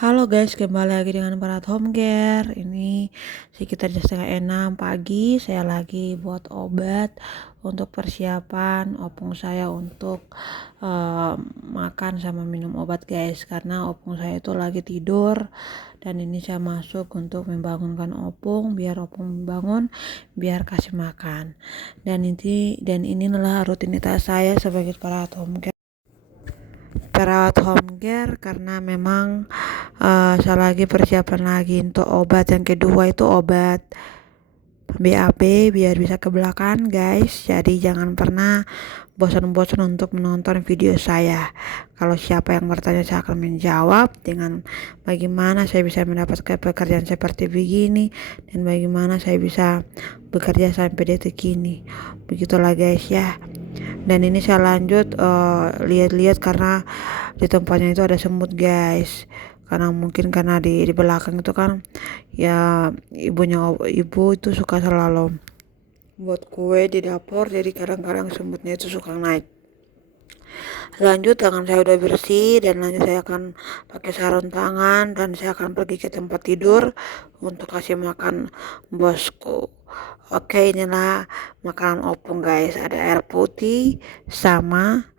Halo guys, kembali lagi dengan Barat Home Care. Ini sekitar jam setengah 6 pagi. Saya lagi buat obat untuk persiapan opung saya untuk makan sama minum obat guys. Karena opung saya itu lagi tidur dan ini saya masuk untuk membangunkan opung biar opung bangun, biar kasih makan. Dan ini adalah rutinitas saya sebagai perawat home care karena memang saya lagi persiapan lagi untuk obat yang kedua, itu obat BAB biar bisa ke belakang guys. Jadi jangan pernah bosan-bosan untuk menonton video saya. Kalau siapa yang bertanya saya akan menjawab dengan bagaimana saya bisa mendapatkan pekerjaan seperti begini dan bagaimana saya bisa bekerja sampai detik ini. Begitulah guys ya. Dan ini saya lanjut lihat-lihat karena di tempatnya itu ada semut guys. Karena mungkin karena di belakang itu kan ya ibu itu suka selalu buat kue di dapur, jadi kadang-kadang semutnya itu suka naik. Lanjut, tangan saya udah bersih dan lanjut saya akan pakai sarung tangan dan saya akan pergi ke tempat tidur untuk kasih makan bosku. Oke, inilah makanan opung guys. Ada air putih sama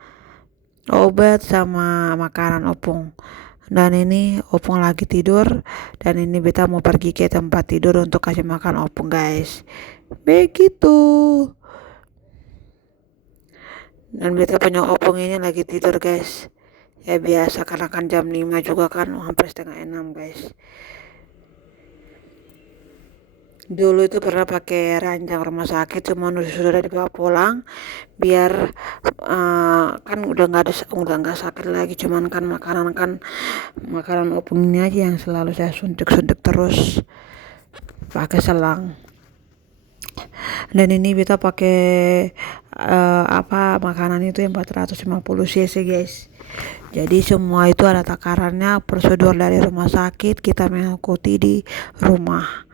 obat sama makanan opung. Dan ini opung lagi tidur dan ini beta mau pergi ke tempat tidur untuk kasih makan opung guys. Begitu. Dan beta punya opung ini lagi tidur guys. Ya biasa karena kan jam 5 juga kan, hampir setengah 6 guys. Dulu itu pernah pakai ranjang rumah sakit, cuma sudah dibawa pulang biar kan udah nggak sakit lagi, cuman kan makanan opung ini aja yang selalu saya suntik terus pakai selang. Dan ini kita pakai makanan itu yang 450 cc guys. Jadi semua itu ada takarannya, prosedur dari rumah sakit kita mengikuti di rumah.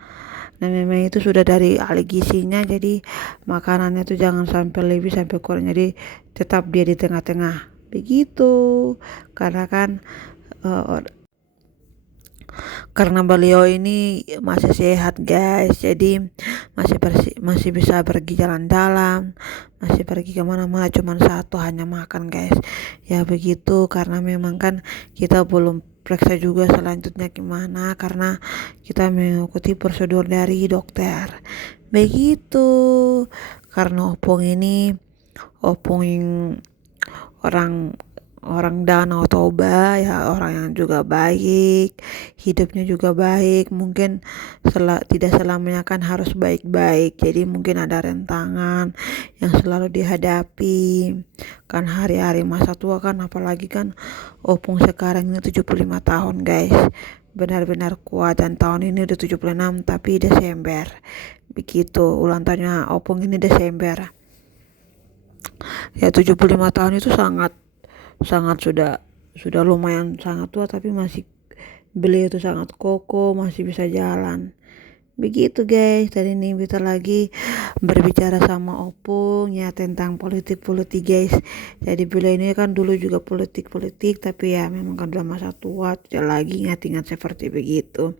Dan memang itu sudah dari ahli gizinya, jadi makanannya itu jangan sampai lebih sampai kurang, jadi tetap dia di tengah-tengah begitu. Karena beliau ini masih sehat guys, jadi masih bisa pergi jalan-jalan, masih pergi kemana-mana, cuman satu hanya makan guys. Ya begitu, karena memang kan kita belum periksa juga selanjutnya gimana karena kita mengikuti prosedur dari dokter begitu. Karena opung orang orang Danau Toba ya, orang yang juga baik, hidupnya juga baik. Mungkin tidak selamanya kan harus baik-baik, jadi mungkin ada rentangan yang selalu dihadapi kan hari-hari masa tua kan. Apalagi kan opung sekarang ini 75 tahun guys, benar-benar kuat. Dan tahun ini udah 76 tapi Desember begitu, ulang tahunnya opung ini Desember ya. 75 tahun itu sangat sangat sudah lumayan sangat tua, tapi beliau itu sangat kokoh, masih bisa jalan begitu guys. Tadi ini kita lagi berbicara sama opung ya tentang politik guys. Jadi beliau ini kan dulu juga politik, tapi ya memang kan udah masa tua, tidak lagi ingat-ingat seperti begitu.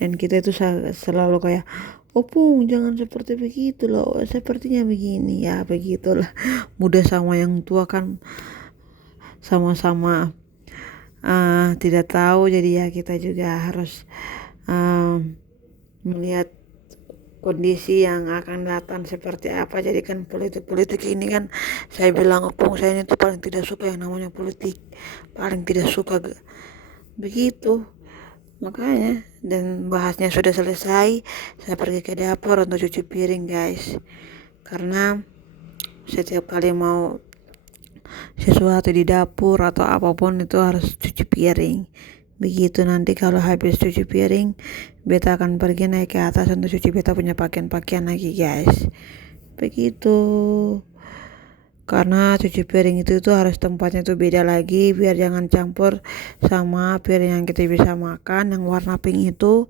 Dan kita itu selalu kayak, opung jangan seperti begitu loh, sepertinya begini ya begitulah. Muda sama yang tua kan sama-sama tidak tahu, jadi ya kita juga harus melihat kondisi yang akan datang seperti apa. Jadi kan politik ini kan, saya bilang opung saya ini tuh paling tidak suka yang namanya politik, paling tidak suka begitu. Makanya, dan bahasnya sudah selesai, saya pergi ke dapur untuk cuci piring guys, karena setiap kali mau sesuatu di dapur atau apapun itu harus cuci piring begitu. Nanti kalau habis cuci piring beta akan pergi naik ke atas untuk cuci beta punya pakaian lagi guys begitu. Karena cuci piring itu harus tempatnya itu beda lagi biar jangan campur sama piring yang kita bisa makan yang warna pink itu,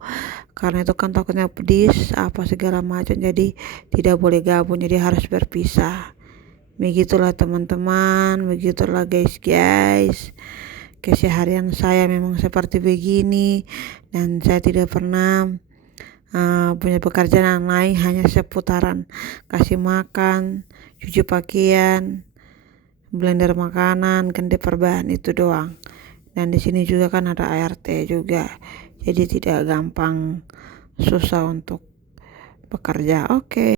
karena itu kan takutnya pedis apa segala macam, jadi tidak boleh gabung, jadi harus berpisah. Begitulah teman-teman, begitulah guys. keseharian saya memang seperti begini, dan saya tidak pernah punya pekerjaan lain, hanya seputaran kasih makan, cuci pakaian, blender makanan, ganti perban, itu doang. Dan di sini juga kan ada ART juga, jadi tidak gampang susah untuk bekerja. Oke.